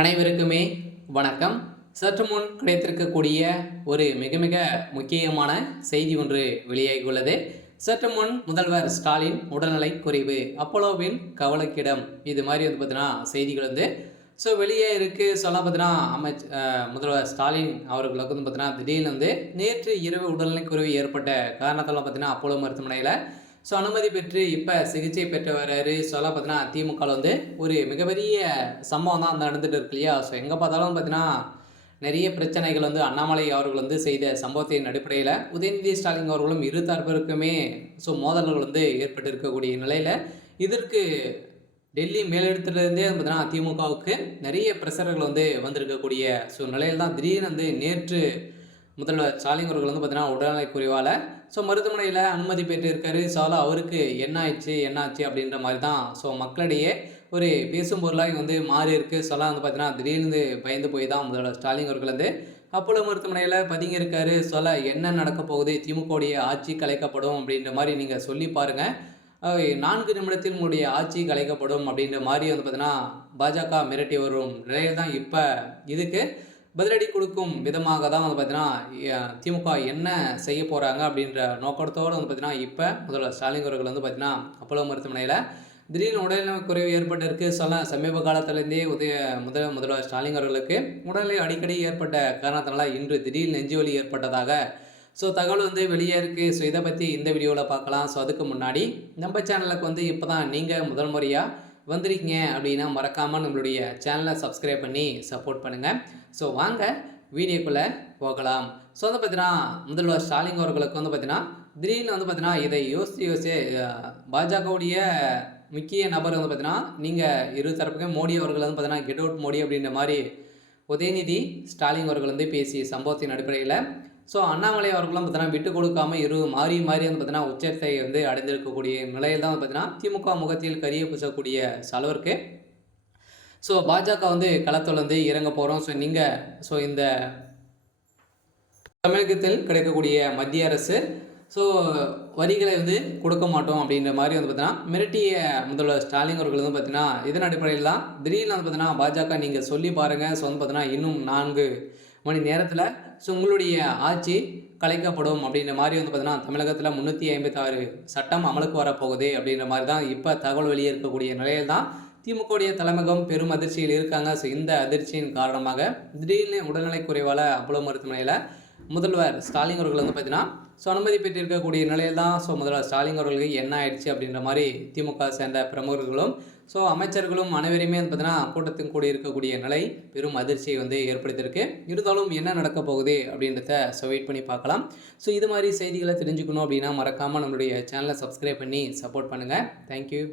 அனைவருக்குமே வணக்கம். சற்று முன் கிடைத்திருக்கக்கூடிய ஒரு மிக மிக முக்கியமான செய்தி ஒன்று வெளியாகியுள்ளது. சற்று முன் முதல்வர் ஸ்டாலின் உடல்நலை குறைவு, அப்போலோவின் கவலைக்கிடம், இது மாதிரி பார்த்தீங்கன்னா செய்திகள் வெளியே இருக்குது. சொல்லலாம் பார்த்தீங்கன்னா முதல்வர் ஸ்டாலின் அவர்களுக்கு பார்த்தீங்கன்னா திடீர்னு நேற்று இரவு உடல்நலை குறைவு ஏற்பட்ட காரணத்தால் பார்த்தீங்கன்னா அப்போலோ மருத்துவமனையில் அனுமதி பெற்று இப்போ சிகிச்சை பெற்று வர்றாரு. பார்த்தீங்கன்னா திமுகவில் ஒரு மிகப்பெரிய சம்பவம் தான் நடந்துட்டு இருக்கு இல்லையா? எங்கே பார்த்தாலும் பார்த்தீங்கன்னா நிறைய பிரச்சனைகள் அண்ணாமலை அவர்கள் செய்த சம்பவத்தின் அடிப்படையில் உதயநிதி ஸ்டாலின் அவர்களும் இரு தரப்பிற்குமே மோதல்கள் ஏற்பட்டு இருக்கக்கூடிய நிலையில் இதற்கு டெல்லி மேலிடத்துலேருந்தே பார்த்தீங்கன்னா திமுகவுக்கு நிறைய பிரஷர்கள் வந்திருக்கக்கூடிய நிலையில் தான் திடீர்னு நேற்று முதல்வர் ஸ்டாலின் அவர்கள் பார்த்தீங்கன்னா உடல்நலை குறைவால் மருத்துவமனையில் அனுமதி பெற்றிருக்காரு. அவருக்கு என்ன ஆச்சு அப்படின்ற மாதிரி தான் மக்களிடையே ஒரு பேசும் பொருளாக மாறி இருக்கு. பார்த்தீங்கன்னா திடீர்னு பயந்து போய் தான் முதல்வர் ஸ்டாலின் அவர்கள் அப்போலோ மருத்துவமனையில் பதுங்கி இருக்காரு. என்ன நடக்க போகுது, திமுகவுடைய ஆட்சி கலைக்கப்படும் அப்படின்ற மாதிரி நீங்கள் சொல்லி பாருங்கள், 4 நிமிடத்தில் உங்களுடைய ஆட்சி கலைக்கப்படும் அப்படின்ற மாதிரி பார்த்தீங்கன்னா பாஜக மிரட்டி வரும் நிலையில் தான் இப்போ இதுக்கு பதிலடி கொடுக்கும் விதமாக தான் பார்த்தீங்கன்னா திமுக என்ன செய்ய போகிறாங்க அப்படின்ற நோக்கத்தோடு பார்த்தீங்கன்னா இப்போ முதல்வர் ஸ்டாலின் அவர்கள் பார்த்தீங்கன்னா அப்போலோ மருத்துவமனையில் திடீர்னு உடல்நல குறைவு ஏற்பட்டிருக்கு. சமீப காலத்திலேருந்தே முதல்வர் ஸ்டாலின் அவர்களுக்கு உடல்நிலை அடிக்கடி ஏற்பட்ட காரணத்தினால இன்று திடீர் நெஞ்சுவலி ஏற்பட்டதாக தகவல் வெளியே இருக்குது. இதை பற்றி இந்த வீடியோவில் பார்க்கலாம். அதுக்கு முன்னாடி நம்ம சேனலுக்கு இப்போ தான் நீங்கள் முதல் முறையாக வந்திருக்கீங்க அப்படின்னா மறக்காமல் நம்மளுடைய சேனலை சப்ஸ்கிரைப் பண்ணி சப்போர்ட் பண்ணுங்கள். வாங்க வீடியோக்குள்ளே போகலாம். பார்த்தீங்கன்னா முதல்வர் ஸ்டாலின் அவர்களுக்கு பார்த்தீங்கன்னா திடீர்னு பார்த்தீங்கன்னா இதை யோசித்து பாஜகவுடைய முக்கிய நபர் பார்த்தீங்கன்னா நீங்கள் இரு தரப்புக்கு மோடி அவர்கள் பார்த்தீங்கன்னா கெட் அவுட் மோடி அப்படின்ற மாதிரி உதயநிதி ஸ்டாலின் அவர்கள் பேசிய சம்பவத்தின் அடிப்படையில் அண்ணாமலை அவர்களும் பார்த்தீங்கன்னா விட்டு கொடுக்காம மாறி பார்த்தீங்கன்னா உச்சத்தை அடைந்திருக்கக்கூடிய நிலையில் தான் பார்த்தீங்கன்னா திமுக முகத்தில் கரிய பூசக்கூடிய அளவிற்கு பாஜக களத்தில் இறங்க போகிறோம். நீங்கள் இந்த தமிழகத்தில் கிடைக்கக்கூடிய மத்திய அரசு வரிகளை கொடுக்க மாட்டோம் அப்படின்ற மாதிரி பார்த்தீங்கன்னா மிரட்டிய முதல்வர் ஸ்டாலின் அவர்கள் பார்த்தீங்கன்னா இதன் அடிப்படையில் தான் திடீர்னு பார்த்தீங்கன்னா பாஜக நீங்கள் சொல்லி பாருங்கள். பார்த்தீங்கன்னா இன்னும் 4 மணி நேரத்தில் உங்களுடைய ஆட்சி கலைக்கப்படும் அப்படின்ற மாதிரி பார்த்தீங்கன்னா தமிழகத்தில் 356 சட்டம் அமலுக்கு வரப்போகுது அப்படின்ற மாதிரி தான் இப்போ தகவல் வெளியே இருக்கக்கூடிய நிலையில் தான் திமுகவுடைய தலைமையகம் பெரும் அதிர்ச்சியில் இருக்காங்க. இந்த அதிர்ச்சியின் காரணமாக திடீர்னு உடல்நலை குறைவால் அப்போலோ மருத்துவமனையில் முதல்வர் ஸ்டாலின் அவர்கள் பார்த்தீங்கன்னா அனுமதி பெற்றிருக்கக்கூடிய நிலையில் தான் முதல்வர் ஸ்டாலின் அவர்களுக்கு என்ன ஆயிடுச்சு அப்படின்ற மாதிரி திமுக சேர்ந்த பிரமுகர்களும் அமைச்சர்களும் அனைவருமே பார்த்தீங்கன்னா கூட்டத்தின் கூடி இருக்கக்கூடிய நிலை பெரும் அதிர்ச்சியை ஏற்படுத்தியிருக்கு. இருந்தாலும் என்ன நடக்க போகுது அப்படின்றத வெயிட் பண்ணி பார்க்கலாம். இது மாதிரி செய்திகளை தெரிஞ்சுக்கணும் அப்படின்னா மறக்காமல் நம்மளுடைய சேனலை சப்ஸ்கிரைப் பண்ணி சப்போர்ட் பண்ணுங்கள். தேங்க்யூ.